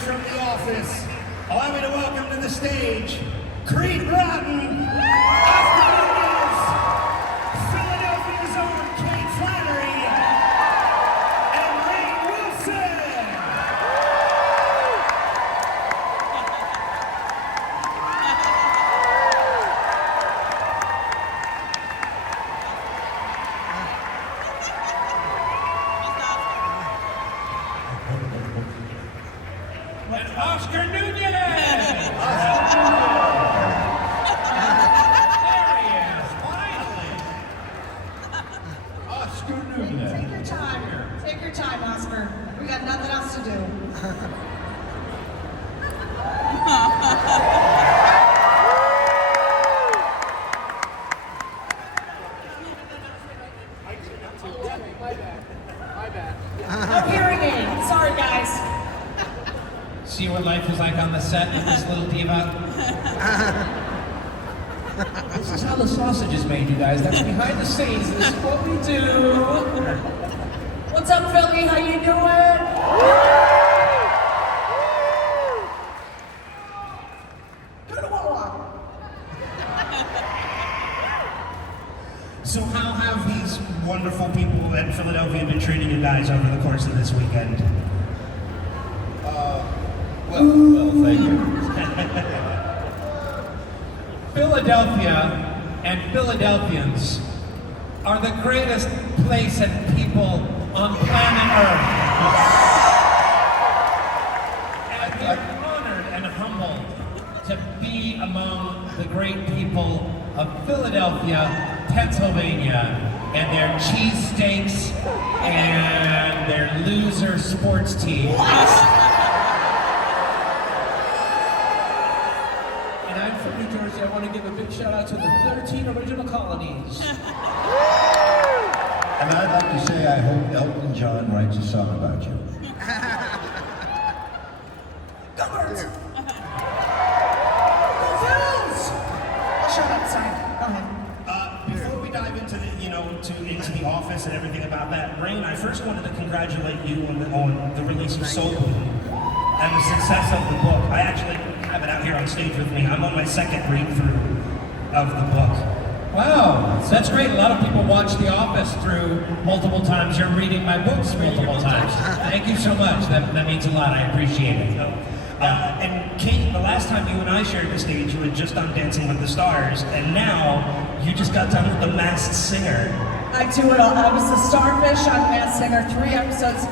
from the office, allow me to welcome to the stage, Bratton, Nunez, Philadelphia's own Flannery, and Rainn Wilson. And Oscar Nunez! There he is, finally! Oscar Nunez. Take your time. Take your time, Oscar. We got nothing else to do. No hearing aid. Sorry, guys. See what life is like on the set with this little diva? This is how the sausage is made, you guys. That's behind the scenes. This is what we do. What's up, Philly? How you doing? So how have these wonderful people at Philadelphia been treating you guys over the course of this weekend? Well, thank you. Philadelphia and Philadelphians are the greatest place and people on planet Earth. And we're honored and humbled to be among the great people of Philadelphia, Pennsylvania, and their cheesesteaks and their loser sports teams. And I'm from New Jersey. I want to give a big shout out to the 13 original colonies. And I'd like to say I hope Elton John writes a song about you. Go Birds! Shut up, sorry. Go ahead. Before we dive into the, into the office and everything about that, Rainn, I first wanted to congratulate you on the release of Soul Boom and the success of the book. I actually have it out here on stage with me. I'm on my second read-through of the book. Wow, that's great. A lot of people watch The Office through multiple times. You're reading my books multiple times. Thank you so much. That means a lot. I appreciate it. And Kate, the last time you and I shared the stage, you had just done Dancing with the Stars, and now you just got done with The Masked Singer. I do it all. I was the starfish on Masked Singer, 3 episodes.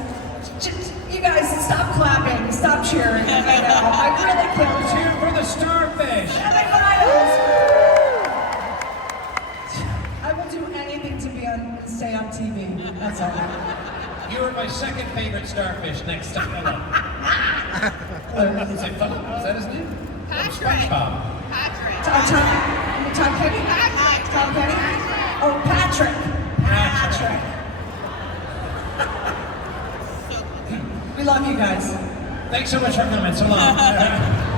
You guys, stop clapping, stop cheering. I really can't. Cheer for the starfish. I will do anything to stay on TV. That's all. You are my second favorite starfish next to Philip. Is it Philip? Is that his name? SpongeBob. Tom Kenny? Tom Kenny? Oh, Patrick. We love you guys. Thanks so much for coming. So long.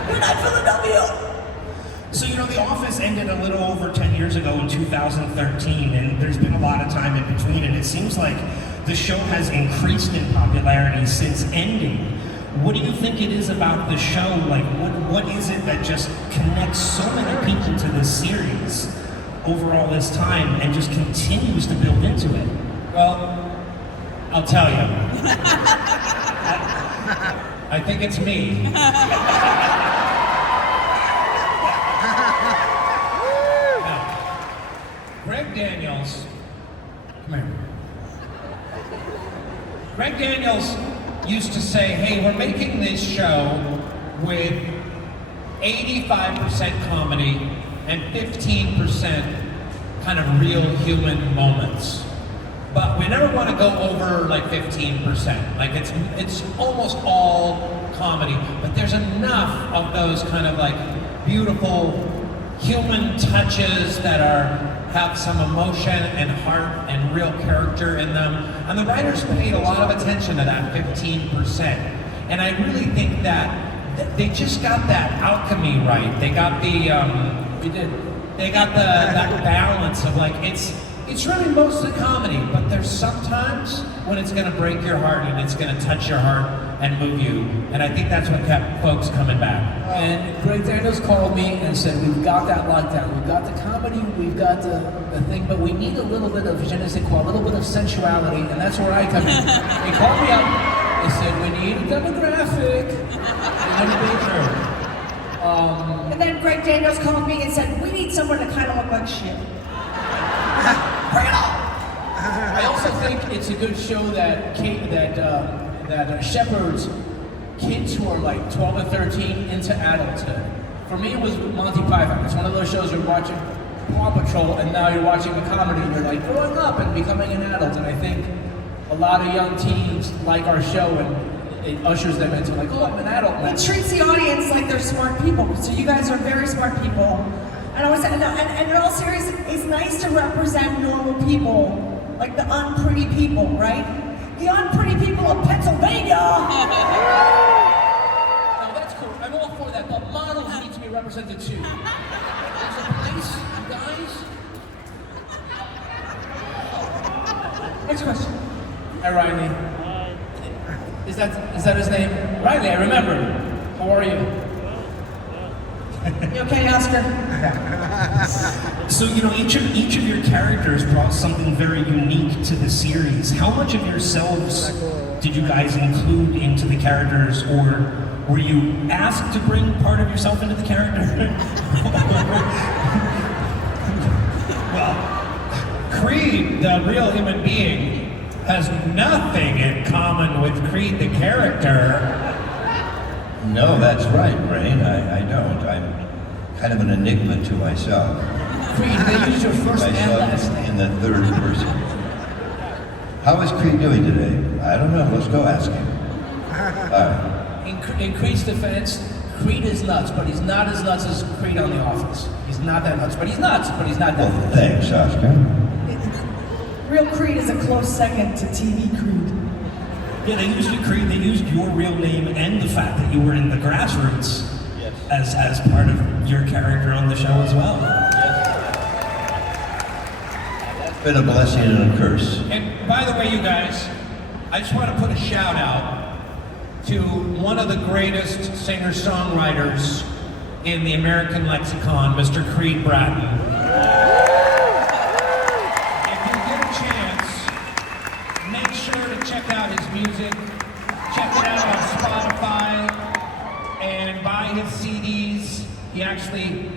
Good night, Philadelphia. So, The Office ended a little over 10 years ago in 2013, and there's been a lot of time in between, and it seems like the show has increased in popularity since ending. What do you think it is about the show? Like, what is it that just connects so many people to this series over all this time and just continues to build into it? Well, I'll tell you. I think it's me. Greg Daniels, come here. Greg Daniels used to say, hey, we're making this show with 85% comedy and 15% kind of real human moments. But we never want to go over like 15%. Like it's almost all comedy, but there's enough of those kind of like beautiful human touches that have some emotion and heart and real character in them. And the writers paid a lot of attention to that 15%. And I really think that they just got that alchemy right. They got the that balance of like, it's It's really mostly comedy, but there's sometimes when it's going to break your heart and it's going to touch your heart and move you, and I think that's what kept folks coming back. And Greg Daniels called me and said, we've got that lockdown. We've got the comedy, we've got the thing, but we need a little bit of je ne sais quoi, a little bit of sensuality, and that's where I come in. They called me up, they said, we need a demographic. And then Greg Daniels called me and said, we need someone to kind of look like shit. Bring it on! I also think it's a good show that shepherds kids who are like 12 and 13 into adulthood. For me, it was Monty Python. It's one of those shows you're watching Paw Patrol, and now you're watching a comedy, and you're like growing up and becoming an adult. And I think a lot of young teens like our show, and it ushers them into like, oh, I'm an adult now. It treats the audience like they're smart people. So you guys are very smart people. And I was, and in all seriousness, it's nice to represent normal people, like the unpretty people, right? The unpretty people of Pennsylvania. No, that's cool. I'm all for that, but models need to be represented too. There's a place, you guys. Next question. Hi, Riley. Is that his name? Riley, I remember. How are you? You okay, Oscar? So, you know, each of your characters brought something very unique to the series. How much of yourselves did you guys include into the characters, or were you asked to bring part of yourself into the character? Well, Creed, the real human being, has nothing in common with Creed, the character. No, that's right, Rainn. I don't. I'm kind of an enigma to myself. Creed, they used your first and last Myself name. in the third person. How is Creed doing today? I don't know. Let's go ask him. All right. In Creed's defense, Creed is nuts, but he's not as nuts as Creed on The Office. He's not that nuts, but he's nuts, but he's not that Well, nuts. thanks, Oscar. Real Creed is a close second to TV Creed. Yeah, they used your Creed, they used your real name and the fact that you were in the grassroots as part of your character on the show as well. It's been a blessing and a curse. And by the way, you guys, I just want to put a shout out to one of the greatest singer-songwriters in the American lexicon, Mr. Creed Bratton. If you get a chance, make sure to check out his music. Check it out on Spotify and buy his CDs. He actually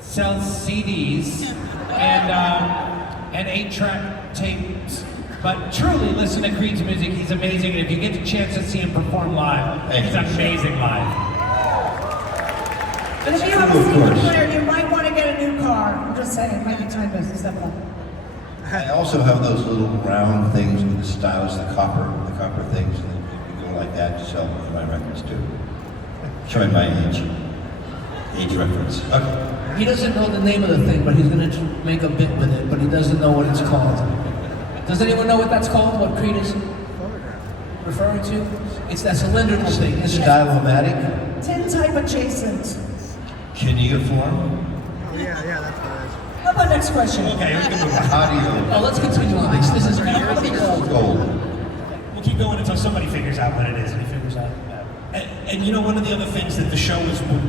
sells CDs and 8-track tapes. But truly listen to Creed's music. He's amazing. And if you get the chance to see him perform live, Thank he's you. amazing live. And if you have true, a of CD course. player, you might want to get a new car. I'm just saying, it might be time to step up. I also have those little round things, the styles, the copper things, and you go like that to sell my records too. Showing my age reference. Okay. He doesn't know the name of the thing, but he's going to make a bit with it, but he doesn't know what it's called. Does anyone know what that's called, what Creed is referring to? It's that cylindrical thing, isn't it? Stylomatic, Tin type adjacent. cuneiform, How about next question? Okay, we can move on. audio, Oh, let's continue on. This is gold. gold. We'll keep going until somebody figures out what it is. He figures out. And you know, one of the other things that the show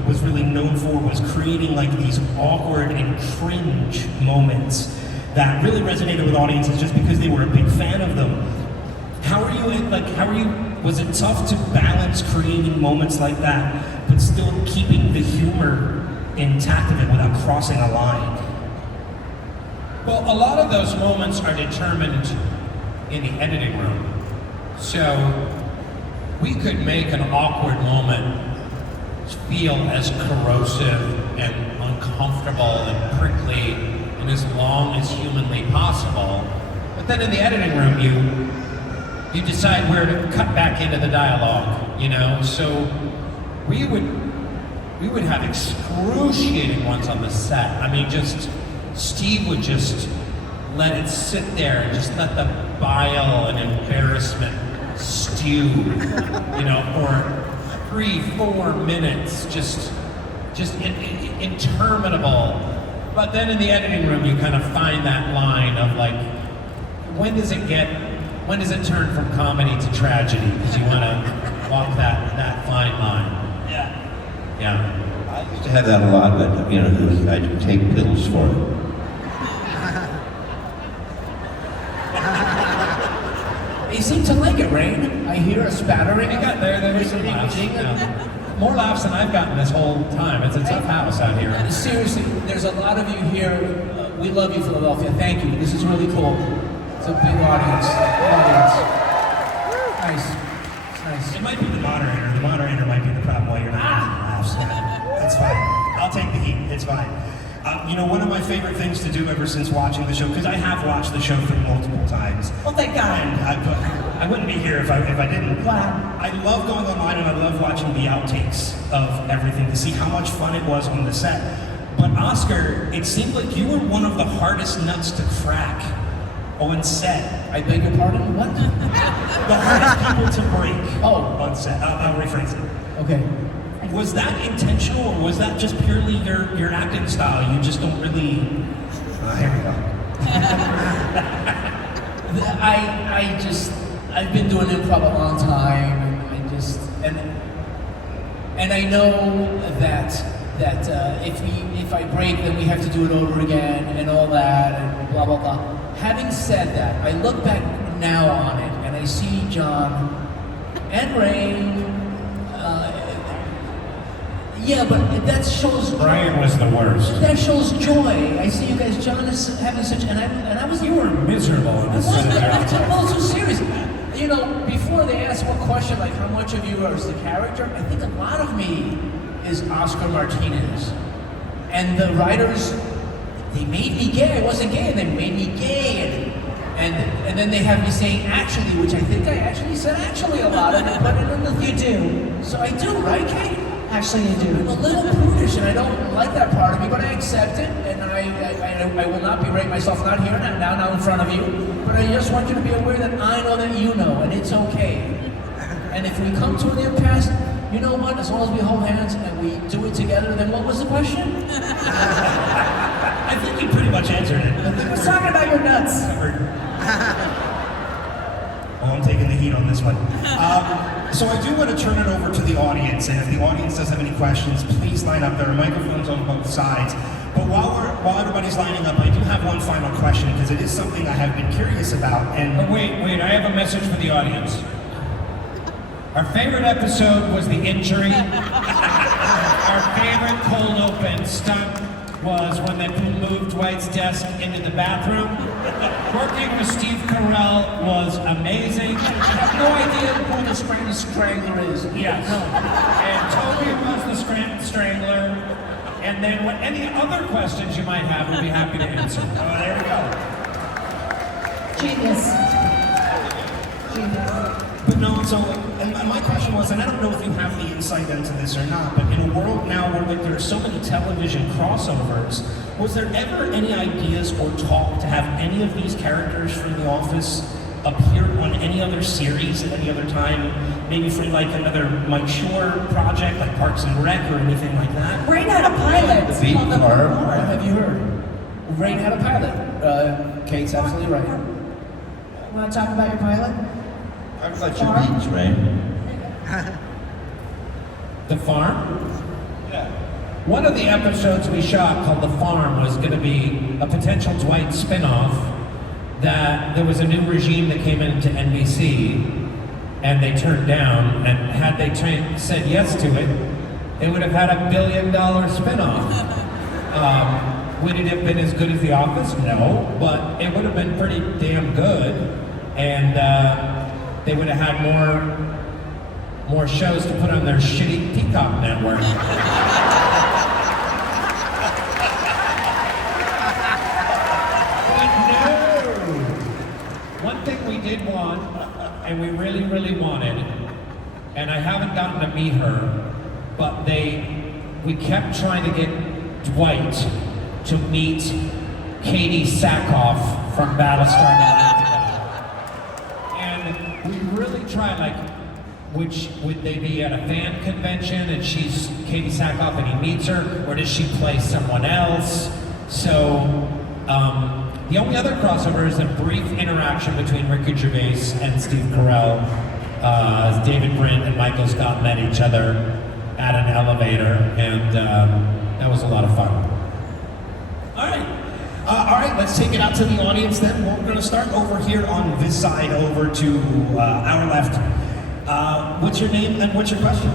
was really known for was creating like these awkward and cringe moments that really resonated with audiences just because they were a big fan of them. Was it tough to balance creating moments like that, but still keeping the humor intact of it without crossing a line? Well, a lot of those moments are determined in the editing room. So we could make an awkward moment feel as corrosive and uncomfortable and prickly and as long as humanly possible. But then in the editing room, you decide where to cut back into the dialogue, you know? So we would have excruciating ones on the set. I mean, Steve would just let it sit there and just let the bile and embarrassment stew, you know, for 3-4 minutes, just interminable But then in the editing room, you kind of find that line of like, when does it turn from comedy to tragedy? Because you want to walk that fine line. Yeah. I used to have that a lot, but I do take pills for it. You seem to like it, Rainn. I hear a spattering. There's some laughs. Yeah. More laughs than I've gotten this whole time. It's a tough house out here. Seriously, there's a lot of you here. We love you, Philadelphia. Thank you. This is really cool. It's a big audience. Nice. It's nice. It might be the moderator. The moderator might be the problem why you're not getting laughs. That's fine. I'll take the heat. It's fine. One of my favorite things to do ever since watching the show, because I have watched the show through multiple times. Well, thank God. And I wouldn't be here if I didn't. Wow. I love going online and I love watching the outtakes of everything to see how much fun it was on the set. But Oscar, it seemed like you were one of the hardest nuts to crack on set. I beg your pardon? What? The hardest people to break on set. I'll rephrase it. Okay. Was that intentional, or was that just purely your acting style? You just don't really. Here we go. I've been doing improv a long time, and I know that if I break, then we have to do it over again and all that and blah blah blah. Having said that, I look back now on it and I see John and Rainn. Yeah, but that shows. Brian was the worst. That shows joy. I see you guys. John is having such, and I was. You were miserable in I this wasn't. set. Well, so serious. Before they ask what question, like how much of you is the character, I think a lot of me is Oscar Martinez, and the writers, they made me gay. I wasn't gay, and they made me gay, and then they have me saying actually, which I think I actually said actually a lot, and I put it in the. You do. So I do, right, Kate? Actually, you do. I'm a little prudish, and I don't like that part of me, but I accept it, and I will not berate myself, not here, not in front of you, but I just want you to be aware that I know that you know, and it's okay. And if we come to an impasse, you know what, as long as we hold hands and we do it together, then what was the question? I think you pretty much answered it. I was talking about your nuts. Well, I'm taking the heat on this one. So I do want to turn it over to the audience, and if the audience does have any questions, please line up. There are microphones on both sides. But while everybody's lining up, I do have one final question, because it is something I have been curious about. And Wait, I have a message for the audience. Our favorite episode was the injury. Our favorite cold open stunt was when they moved Dwight's desk into the bathroom. Working with Steve Carell was amazing. I have no idea who the Strangler is. Yes. And Toby was the Strangler. And then any other questions you might have, we'd be happy to answer. there we go. Genius. Genius. But no, so, and my question was, and I don't know if you have the insight into this or not, but in a world now where there are so many television crossovers, was there ever any ideas or talk to have any of these characters from The Office appear on any other series at any other time? Maybe for like another Mike Shore project, like Parks and Rec or anything like that? Rainn had a pilot. The beat car. Have you heard? Rainn had a pilot. Kate's absolutely right. Want to talk about your pilot? Talk about your beats, Rainn. The Farm? Yeah. One of the episodes we shot called The Farm was going to be a potential Dwight spinoff, that there was a new regime that came into NBC and they turned down, and had they said yes to it, they would have had $1 billion spinoff. Would it have been as good as The Office? No, but it would have been pretty damn good, and they would have had more shows to put on their shitty Peacock network. But no! One thing we did want, and we really, really wanted, and I haven't gotten to meet her, but we kept trying to get Dwight to meet Katie Sackhoff from Battlestar Galactica. And we really tried, like, would they be at a fan convention and she's Katie Sackhoff and he meets her, or does she play someone else? So, the only other crossover is a brief interaction between Ricky Gervais and Steve Carell. As David Brent and Michael Scott met each other at an elevator, and that was a lot of fun. All right, let's take it out to the audience then. We're going to start over here on this side over to our left. What's your name and what's your question?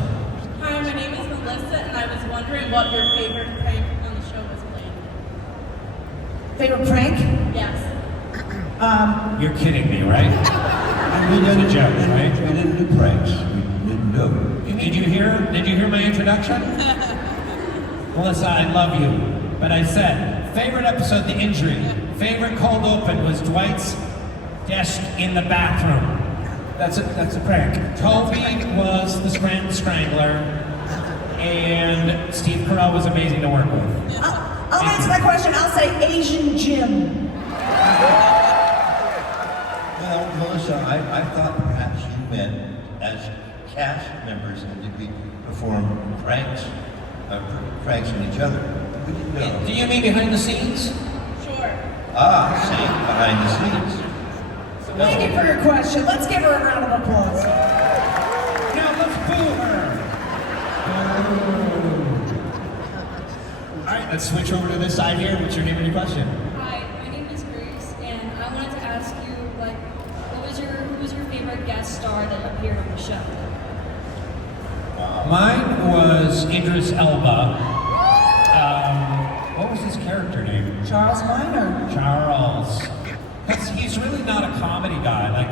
Hi, my name is Melissa, and I was wondering what your favorite prank on the show was played. Favorite prank? Yes. You're kidding me, right? We It's a joke, right? We didn't do pranks. We didn't know. Did you hear my introduction? Melissa, I love you. But I said, favorite episode, The Injury. Favorite cold open was Dwight's desk in the bathroom. That's a prank. Toby was the Strangler. And Steve Carell was amazing to work with. I'll answer that question. I'll say Asian Jim. Well, Melissa, I thought perhaps you meant as cast members and did we perform pranks on each other. We didn't know. Do you mean behind the scenes? Sure. Ah, see, behind the scenes. Thank you for your question. Let's give her a round of applause. Now let's boo her. All right, let's switch over to this side here. What's your name and your question? Hi, my name is Grace, and I wanted to ask you, like, who was your favorite guest star that appeared on the show? Mine was Idris Elba. What was his character name? Charles Minor. Charles. He's really not a comedy guy,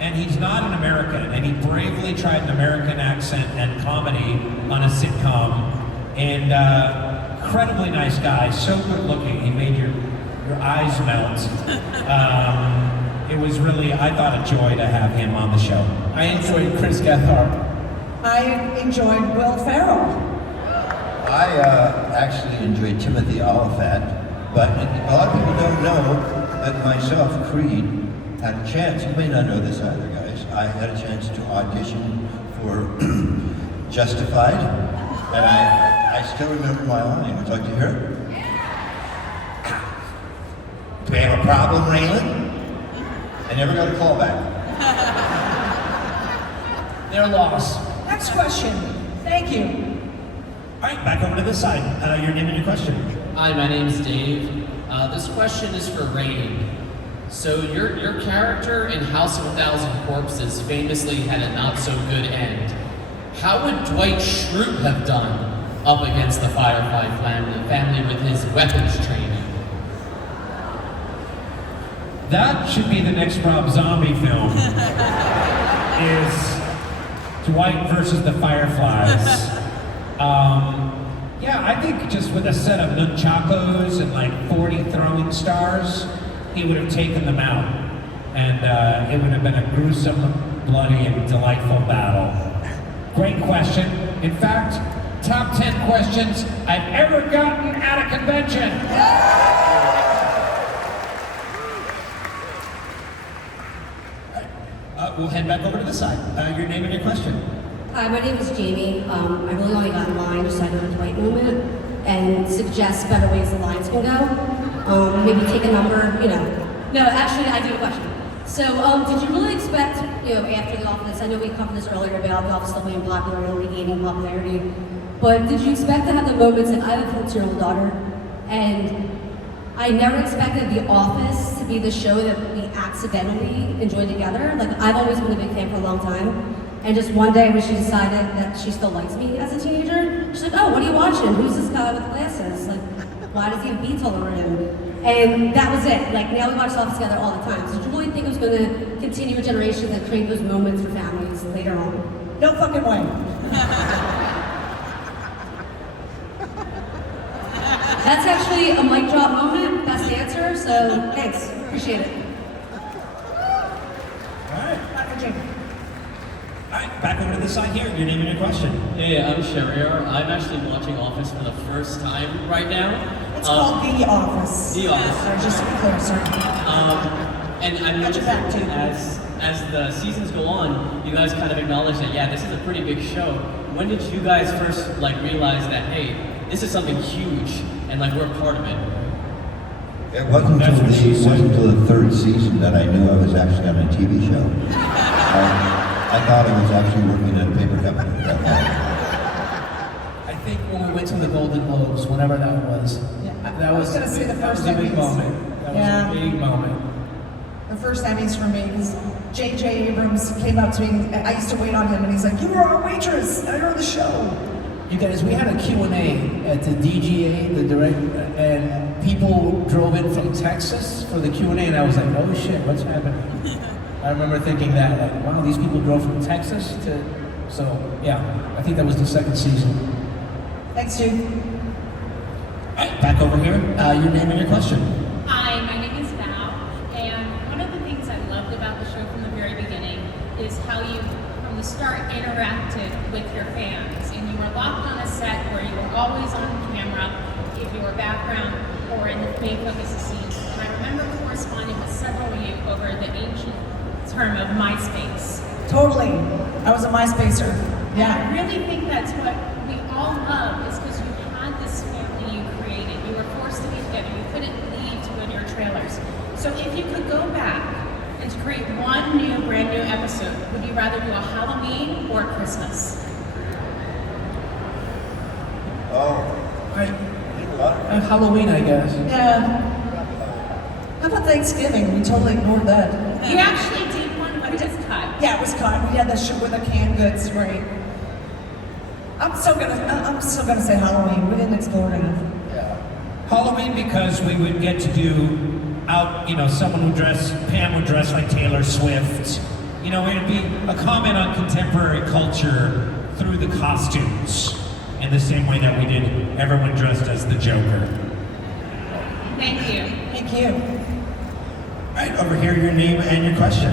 and he's not an American, and he bravely tried an American accent and comedy on a sitcom, and incredibly nice guy, so good looking, he made your eyes melt. It was really, I thought, a joy to have him on the show. I enjoyed Chris Gethard. I enjoyed Will Ferrell. I actually enjoyed Timothy Oliphant, but a lot of people don't know that myself, Creed, had a chance. You may not know this either, guys. I had a chance to audition for Justified, and I still remember my line. Would you like to hear it? Do we have a problem, Raylan? I never got a call back. Their loss. Next question. Thank you. All right, back over to this side. Your name and your question. Hi, my name's Dave. This question is for Rainn. So your character in House of a Thousand Corpses famously had a not so good end. How would Dwight Schrute have done up against the Firefly family with his weapons training? That should be the next Rob Zombie film. Is Dwight versus the Fireflies. Yeah, I think just with a set of nunchakos and like 40 throwing stars, he would have taken them out. And it would have been a gruesome, bloody, and delightful battle. Great question. In fact, top 10 questions I've ever gotten at a convention. We'll head back over to this side. Your name and your question. Hi, my name is Jamie. I really only got in line just so I know the Dwight moment and suggest better ways the lines can go. Maybe take a number, you know. No, actually, I do have a question. So, did you really expect, you know, after The Office, I know we covered this earlier about The Office still being popular and only gaining popularity, but did you expect to have the moments, like I have a 14-year-old daughter, and I never expected The Office to be the show that we accidentally enjoy together. Like, I've always been a big fan for a long time. And just one day when she decided that she still likes me as a teenager, she's like, oh, what are you watching? Who's this guy with glasses? Like, why does he have beads all over him? And that was it. Like, now we watch The Office together all the time. So did you really think it was going to continue with generations and create those moments for families later on? No fucking way. That's actually a mic drop moment. That's the answer. So thanks. Appreciate it. Dr. Jim. All right, back over to this side here. Your name and your question. Hey, I'm Shariar. I'm actually watching Office for the first time right now. It's called The Office. The Office. Sorry, just to be clear, sir. And I'm Got your back, noticing too. as the seasons go on, you guys kind of acknowledge that, yeah, this is a pretty big show. When did you guys first, like, realize that, hey, this is something huge, and, like, we're part of it? It wasn't That's until what she said. the third season that I knew I was actually on a TV show. I thought I was actually working at a paper company at that point. I think when we went to the Golden Globes, whenever that was, Yeah, that I was, was gonna say the that was first a big Emmys. moment. That Yeah. was a big moment. The first Emmys for me was J.J. Abrams came up to me. I used to wait on him, and he's like, "You were our waitress. I heard the show." You guys, we had a Q&A at the DGA, the direct, and people drove in from Texas for the Q&A, and I was like, "Oh shit, what's happening?" I remember thinking that, like, wow, these people drove from Texas to, so yeah, I think that was the second season. Thanks, Duke. All right, back over here. Your name and your question. Hi, my name is Val, and one of the things I loved about the show from the very beginning is how you, from the start, interacted with your fans, and you were locked on a set where you were always on camera, if you were background or in the main focus of scenes. And I remember corresponding with several of you over the ancient term of MySpace. Totally. I was a MySpacer. And Yeah. I really think that's what we all love, is because you had this family you created. You were forced to be together. You couldn't leave to go to your trailers. So if you could go back and to create one new, brand new episode, would you rather do a Halloween or Christmas? Oh, Halloween, I guess. Yeah. How about Thanksgiving? We totally ignored that. You actually did one, but it was cut. Yeah, it was caught. We had that shit with the canned goods, right? I'm still gonna say Halloween. We didn't explore it enough. Halloween, because we would get to do someone would dress, Pam would dress like Taylor Swift. It'd be a comment on contemporary culture through the costumes, in the same way that we did everyone dressed as the Joker. Thank you. Thank you. All right, over here, your name and your question.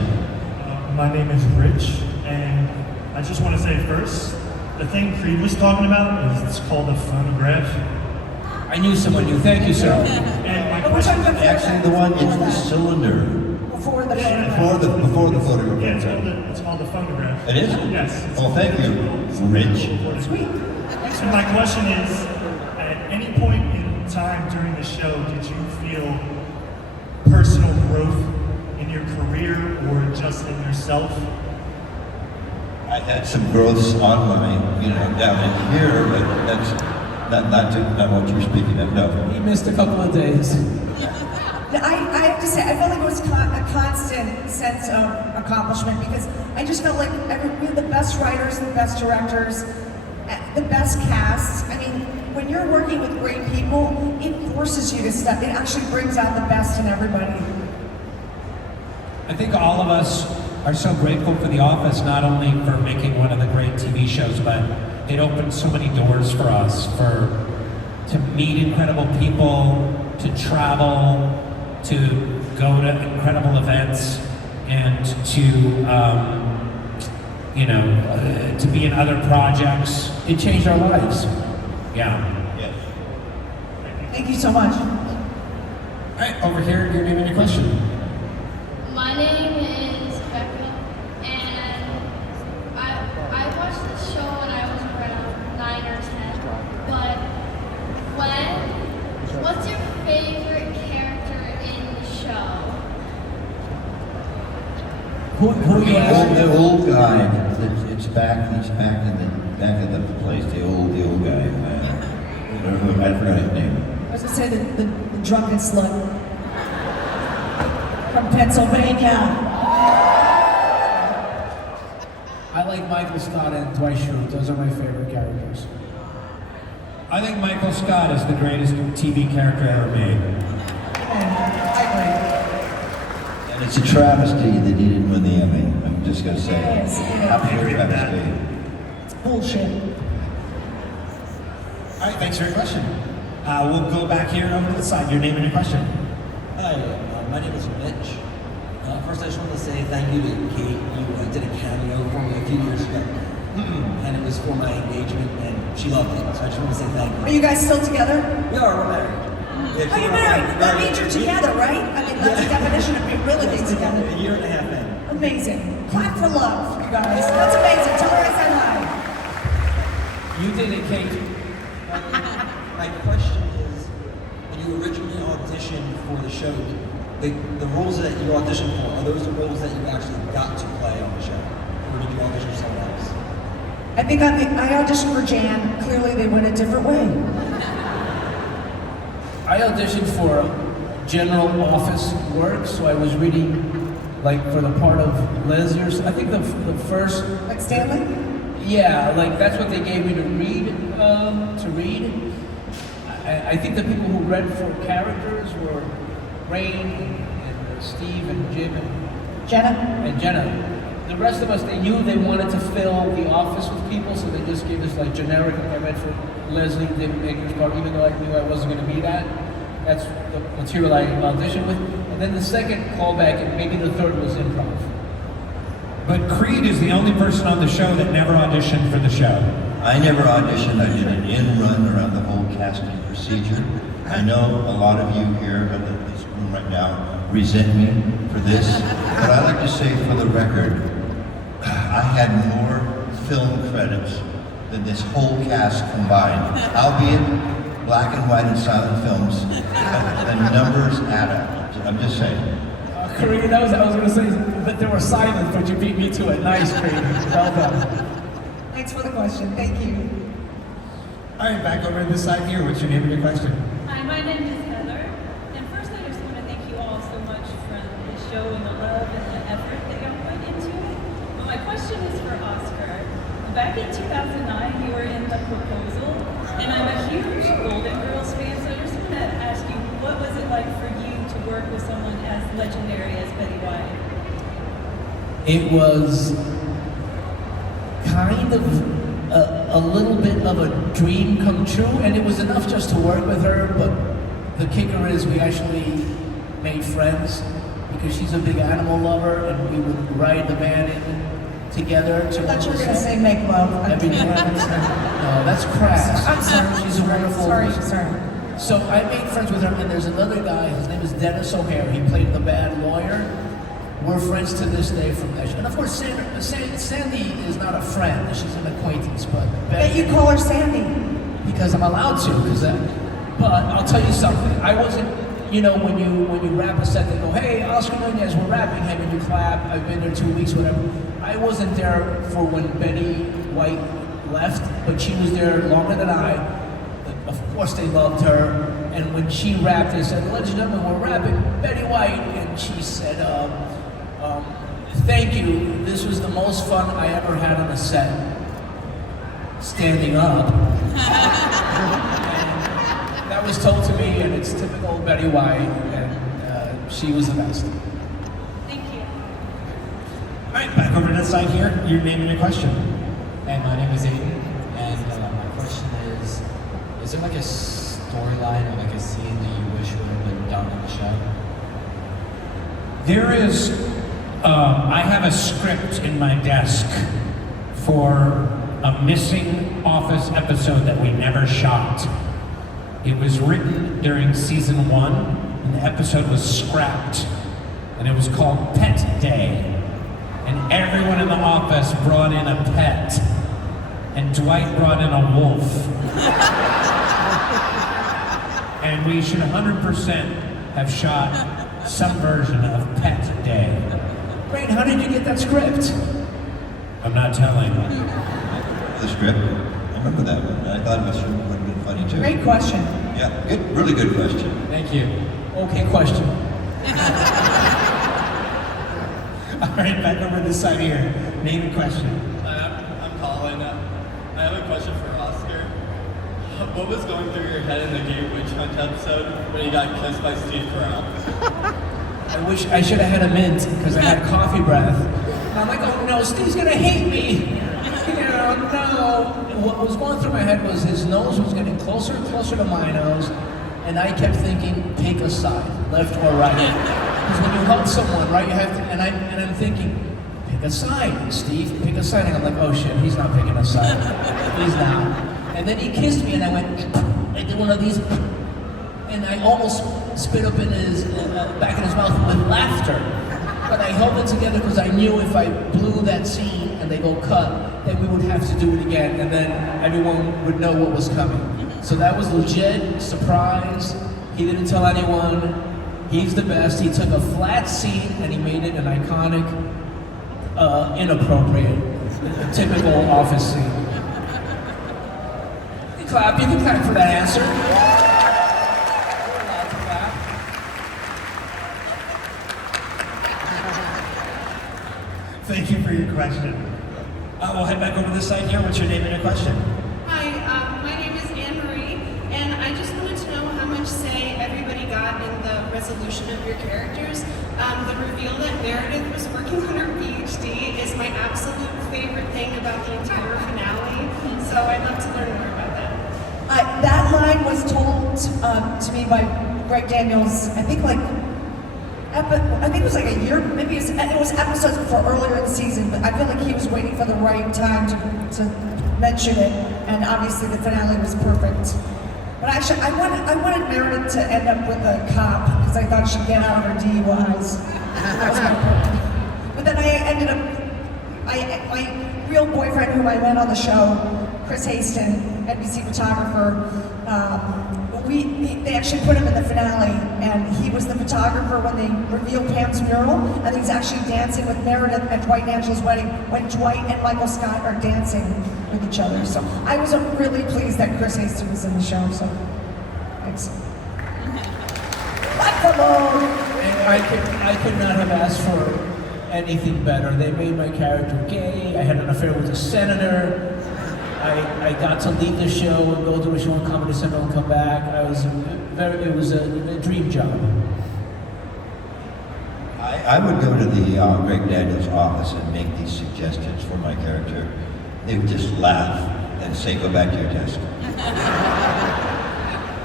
My name is Rich, and I just want to say first, the thing Creed was talking about is it's called a phonograph. I knew someone knew. Thank you, sir. And my But we're talking question, about actually the one, it's the cylinder. before the Before the photograph. yeah, it's called a phonograph. It is? Yes. it's Oh, thank you, Rich. Sweet. So my question is, at any point in time during the show, did you feel personal growth in your career or just in yourself? I had some growths on my, down in here, but that's not what you're speaking of, no. He missed a couple of days. I have to say, I felt like it was a constant sense of accomplishment because I just felt like we had the best writers, the best directors, the best casts. I mean, when you're working with great people, it forces you to step. It actually brings out the best in everybody. I think all of us are so grateful for The Office, not only for making one of the great TV shows, but it opened so many doors for us to meet incredible people, to travel, to go to incredible events, and to be in other projects. It changed our lives. Yeah. Yes. Thank you so much. All right, over here, your name and your question. My name is Becca, and I watched this show when I was around 9 or 10. But what's your favorite character in the show? Who are you asking? The old guy, he's back in the place, the old guy. I forgot his name. I was gonna say the drunken slut from Pennsylvania. I like Michael Scott and Dwight Schrute. Those are my favorite characters. I think Michael Scott is the greatest TV character ever made. I And it's a travesty that he didn't win the Emmy. I'm just gonna say. Yes, yeah. Absolute travesty. agree. It's bullshit. All right, thanks for your question. We'll go back here over to the side. Your name and your question. Hi, my name is Mitch. First, I just want to say thank you to Kate. You did a cameo for me a few years ago, and it was for my engagement, and she loved it. So I just want to say thank you. Are you guys still together? We are. We're married. Oh, you're married. That means you're together, right? I mean, that's the definition of being really being together. A year and a half in. Amazing. Clap for love, you guys. That's amazing. Tell her I said hi. You did it, Kate. My question is, when you originally auditioned audition for the show, the roles that you auditioned for, are those the roles that you actually got to play on the show? Or did you audition for someone else? I think I auditioned for Jan. Clearly, they went a different way. I auditioned for general office work, so I was reading, like, for the part of Leslie, or I think the first. Like Stanley? Yeah, like that's what they gave me to read. I think the people who read for characters were Rainn and Steve and Jim and Jenna. The rest of us, they knew they wanted to fill the office with people, so they just gave us like generic. I read for Leslie, David Baker's part, even though I knew I wasn't going to be that. That's the material I auditioned with. And then the second callback, and maybe the third, was improv. But Creed is the only person on the show that never auditioned for the show. I never auditioned. I did an in-run around the whole casting procedure. I know a lot of you here in this room right now resent me for this, but I like to say for the record, I had more film credits than this whole cast combined, albeit black and white and silent films. The numbers add up. I'm just saying. Kareem, I was going to say that they were silent, but you beat me to it. Nice, Kareem. Well done. Thanks for the question. Thank you. All right, back over to this side here. What's your name and your question? Hi, my name is Heather. And first, I just want to thank you all so much for the show and the love and the effort that y'all put into it. But my question is for Oscar. Back in 2009, you were in The Proposal, and I'm a huge Golden Girls fan, so I just want to ask you, what was it like for you to work with someone as legendary as Betty White? It was kind of a little bit of a dream come true, and it was enough just to work with her, but the kicker is we actually made friends because she's a big animal lover, and we would ride the van in together. I thought you were going to say make love. Every day. No, that's crass. I'm sorry. She's a wonderful Sorry. So I made friends with her, and there's another guy, his name is Dennis O'Hare. He played the bad lawyer. We're friends to this day from that show. And of course, Sandy is not a friend, she's an acquaintance, but But you call her Sandy. because I'm allowed to, but I'll tell you something. I wasn't, when you rap a set, they go, hey, Oscar Nunez, we're rapping, hey, when you clap, I've been there 2 weeks, whatever. I wasn't there for when Betty White left, but she was there longer than I. Of course they loved her, and when she rapped, they said, ladies and gentlemen, we're rapping Betty White, and she said, thank you, this was the most fun I ever had on a set, standing up. And that was told to me, and it's typical Betty White, and she was the best. Thank you. All right, back over to this side here. Your name and your question. And my name is Aiden, and my question is there like a storyline or like a scene that you wish would have been done on the show? There is, I have a script in my desk for a missing Office episode that we never shot. It was written during season 1, and the episode was scrapped, and it was called Pet Day. And everyone in the office brought in a pet, and Dwight brought in a wolf. And we should 100% have shot some version of Pet Day. Great, how did you get that script? I'm not telling. The script, I remember that one. I thought it would have been funny too. Great question. Yeah, good, really good question. Thank you. Okay, question. All right, back over this side here. Name and question. I'm Colin. I have a question for Oscar. What was going through your head in the Gay Witch Hunt episode when you got kissed by Steve Carell? I wish I should have had a mint because I had coffee breath. And I'm like, oh no, Steve's gonna hate me. No. What was going through my head was his nose was getting closer and closer to my nose, and I kept thinking, pick a side, left or right. Because when you hug someone, right, you have to, and I'm thinking, pick a side, Steve, pick a side. And I'm like, oh shit, he's not picking a side. He's not. And then he kissed me, and I went, I did one of these, and I almost spit up in his, back in his mouth with laughter. But I held it together because I knew if I blew that scene and they go cut, then we would have to do it again, and then everyone would know what was coming. So that was legit, surprise. He didn't tell anyone. He's the best. He took a flat scene and he made it an iconic, inappropriate, typical office scene. You can clap for that answer. You're allowed to clap. Thank you for your question. We'll head back over to the side here. What's your name and your question? Hi, my name is Anne Marie, and I just wanted to know how much say everybody got in the resolution of your characters. The reveal that Meredith was working on her PhD is my absolute favorite thing about the entire finale, so I'd love to learn more about that. That line was told to me by Greg Daniels, I think it was like a year, maybe it was episodes before earlier in the season, but I feel like he was waiting for the right time to mention it, and obviously the finale was perfect. But actually, I wanted Meredith to end up with a cop, because I thought she'd get out of her DUIs. That was my point. But then I ended up, my real boyfriend whom I met on the show, Chris Haston, NBC photographer, they actually put him in the finale, and he was the photographer when they revealed Pam's mural, and he's actually dancing with Meredith at Dwight and Angela's wedding when Dwight and Michael Scott are dancing with each other. So I was really pleased that Chris Haston was in the show, so thanks. I could not have asked for anything better. They made my character gay. I had an affair with a senator. I got to leave the show and go to a show on Comedy Central and come back. It was a dream job. I would go to the Greg Daniels office and make these suggestions for my character. They would just laugh and say, go back to your desk.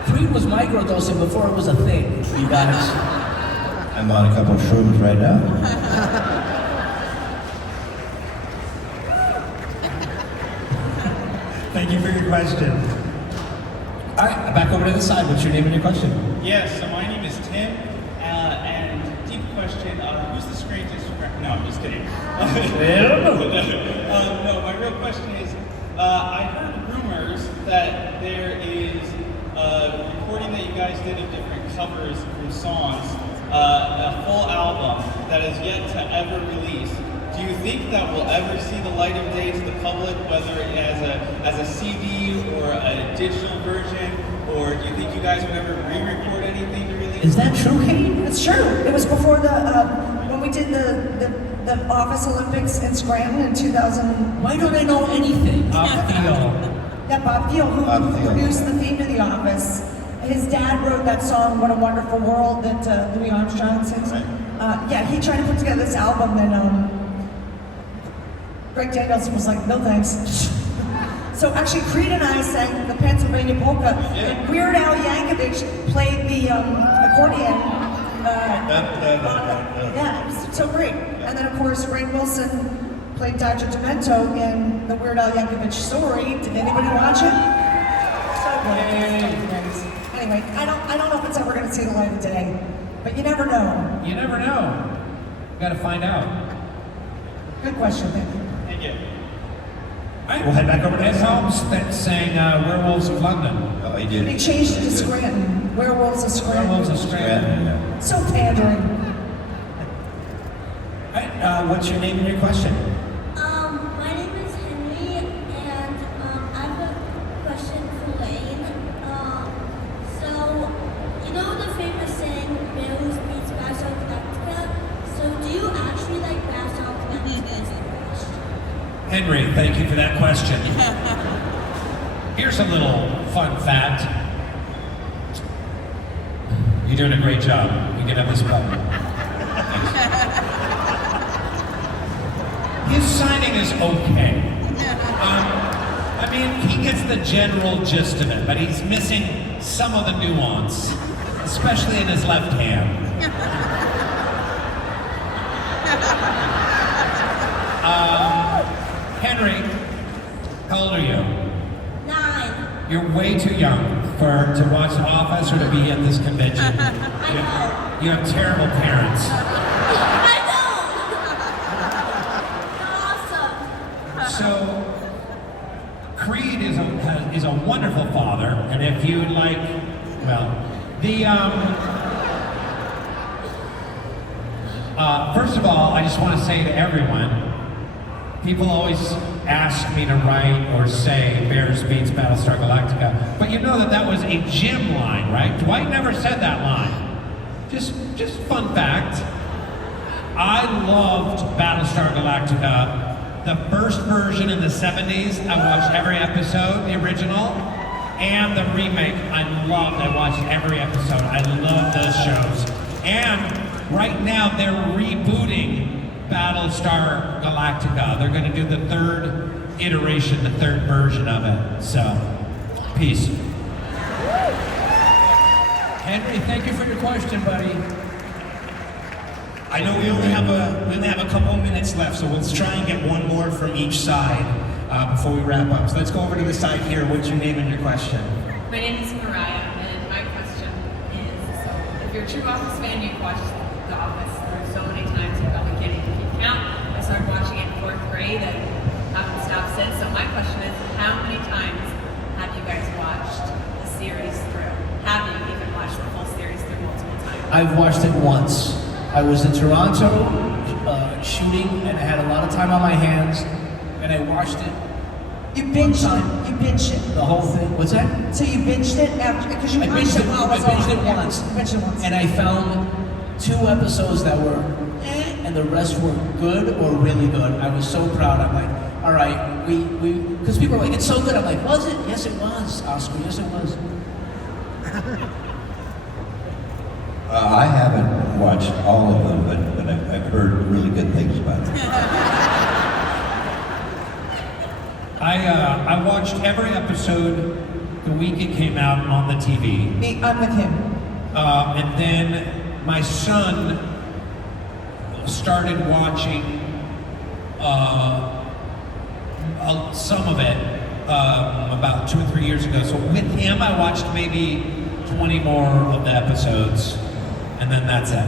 Creed was microdosing before it was a thing, you guys. I'm on a couple of shrooms right now. Thank you for your question. All right, back over to the side. What's your name and your question? Yes, so my name is Tim, and deep question, who's the strangest friend? No, I'm just kidding. No, my real question is, I heard rumors that there is a recording that you guys did of different covers from songs, a full album that is yet to ever release. Do you think that will ever see the light of day to the public, whether as a CD or a digital version, or do you think you guys would ever re-record anything to release? Is that true, Kate? It's true. It was before when we did the Office Olympics in Scranton in 2000. Why don't I know anything? Bob Thiel, who produced the theme to The Office. His dad wrote that song, What a Wonderful World, that Louis Armstrong sings. Yeah, he tried to put together this album, and Greg Daniels was like, no thanks. So actually, Creed and I sang the Pennsylvania Polka, and Weird Al Yankovic played the accordion. Yeah, it was so great. And then, of course, Rainn Wilson played Dr. Demento in the Weird Al Yankovic story. Did anybody watch it? So good. Anyway, I don't know if it's ever going to see the light of day, but you never know. You never know. You gotta find out. Good question, thank you. Thank you. All right, we'll head back over to Ed Helms that sang Werewolves of London. Oh, he did. He changed it to Scranton. Werewolves of Scranton. Werewolves of Scranton. Yeah. So pandering. All right, what's your name and your question? My name is Henry, and I have a question for Rainn. So, you know the famous saying, Mills meets National Connecticut? So, do you actually like National Connecticut? Henry, thank you for that question. Here's a little fun fact. You're doing a great job. You can have this button. His signing is okay. I mean, he gets the general gist of it, but he's missing some of the nuance, especially in his left hand. Henry, how old are you? 9. You're way too young to watch The Office or to be at this convention. I know. You have terrible parents. I know! Awesome. So, Creed is a wonderful father, and if you'd like, well, First of all, I just want to say to everyone, people always ask me to write or say Bears beats Battlestar Galactica, but you know that was a Jim line, right? Dwight never said that line. Just fun fact. I loved Battlestar Galactica. The first version in the 70s, I watched every episode, the original, and the remake. I watched every episode. I love those shows. And right now, they're rebooting Battlestar Galactica. They're going to do the third iteration, the third version of it. So, peace. Henry, thank you for your question, buddy. I know we only have a couple minutes left, so let's try and get one more from each side before we wrap up. So let's go over to the side here. What's your name and your question? My name is Mariah, and my question is, if you're a true Office fan, you've watched The Office through so many times, you probably can't even keep count. I started watching it in 4th grade and haven't stopped since. So my question is, how many times have you guys watched the series through? Have you even watched the full series through multiple times? I've watched it once. I was in Toronto shooting, and I had a lot of time on my hands, and I watched it. You binged it. You binged it. The whole thing. What's that? So you binged it after because you watched it while it was on. I binged it once. You binged it once. And I found 2 episodes that were and the rest were good or really good. I was so proud. I'm like, all right, we because people are like, it's so good. I'm like, was it? Yes, it was, Oscar. Yes, it was. I haven't watched all of them, but I've heard really good things about it. I watched every episode the week it came out on the TV. I'm with him. And then my son started watching some of it about 2 or 3 years ago. So with him, I watched maybe 20 more of the episodes, and then that's it.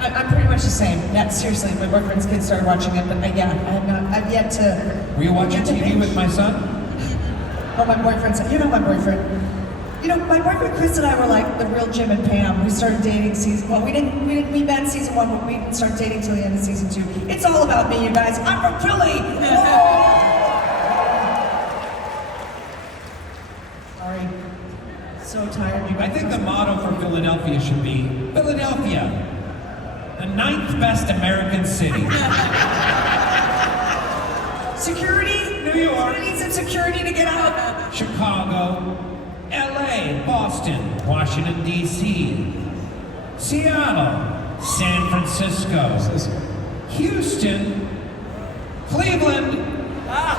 I'm pretty much the same. Yeah, seriously, my boyfriend's kids started watching it, but yeah, I've yet to. Were you watching TV with my son? Well, my boyfriend's, my boyfriend. My boyfriend Chris and I were like the real Jim and Pam. We started dating we met season 1, but we didn't start dating till the end of season 2. It's all about me, you guys. I'm from Philly! Sorry. So tired, you guys. I think the motto for Philadelphia should be, Philadelphia, the 9th best American city. Security? New York. We need some security to get out. Chicago, LA, Boston, Washington, D.C., Seattle, San Francisco, Houston, Cleveland,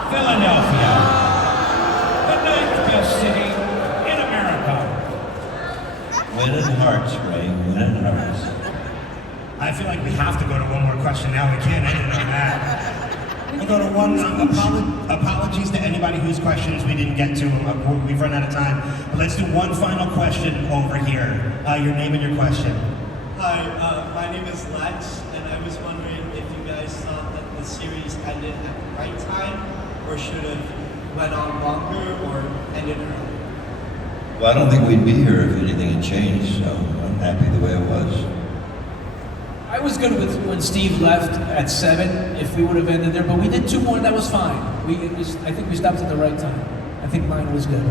Philadelphia, the 9th best city in America. Winning hearts, Ray, winning hearts. I feel like we have to go to one more question now. We can't end it on that. We'll go to one. Apologies to anybody whose questions we didn't get to. We've run out of time. But let's do one final question over here. Your name and your question. Hi, my name is Lex, and I was wondering if you guys thought that the series ended at the right time, or should have went on longer, or ended early. Well, I don't think we'd be here if anything had changed, so I'm happy the way it was. I was good with when Steve left at 7, if we would have ended there, but we did 2 more and that was fine. I think we stopped at the right time. I think mine was good.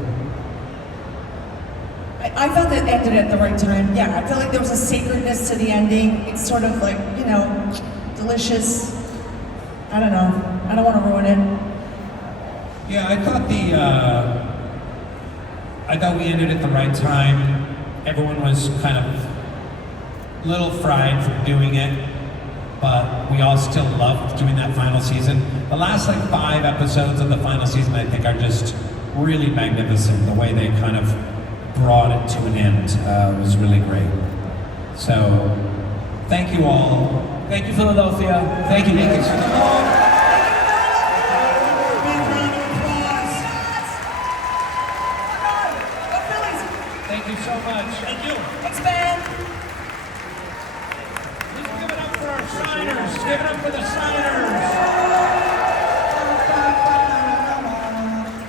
I felt it ended at the right time. Yeah, I feel like there was a sacredness to the ending. It's sort of like, delicious. I don't know. I don't want to ruin it. Yeah, I thought we ended at the right time. Everyone was kind of a little fried from doing it, but we all still loved doing that final season. The last 5 episodes of the final season, I think, are just really magnificent. The way they kind of brought it to an end was really great. So, thank you all. Thank you, Philadelphia. Thank you, guys. Thank you so much. Thank you. Thanks, man. Give it up for our signers. Give it up for the signers.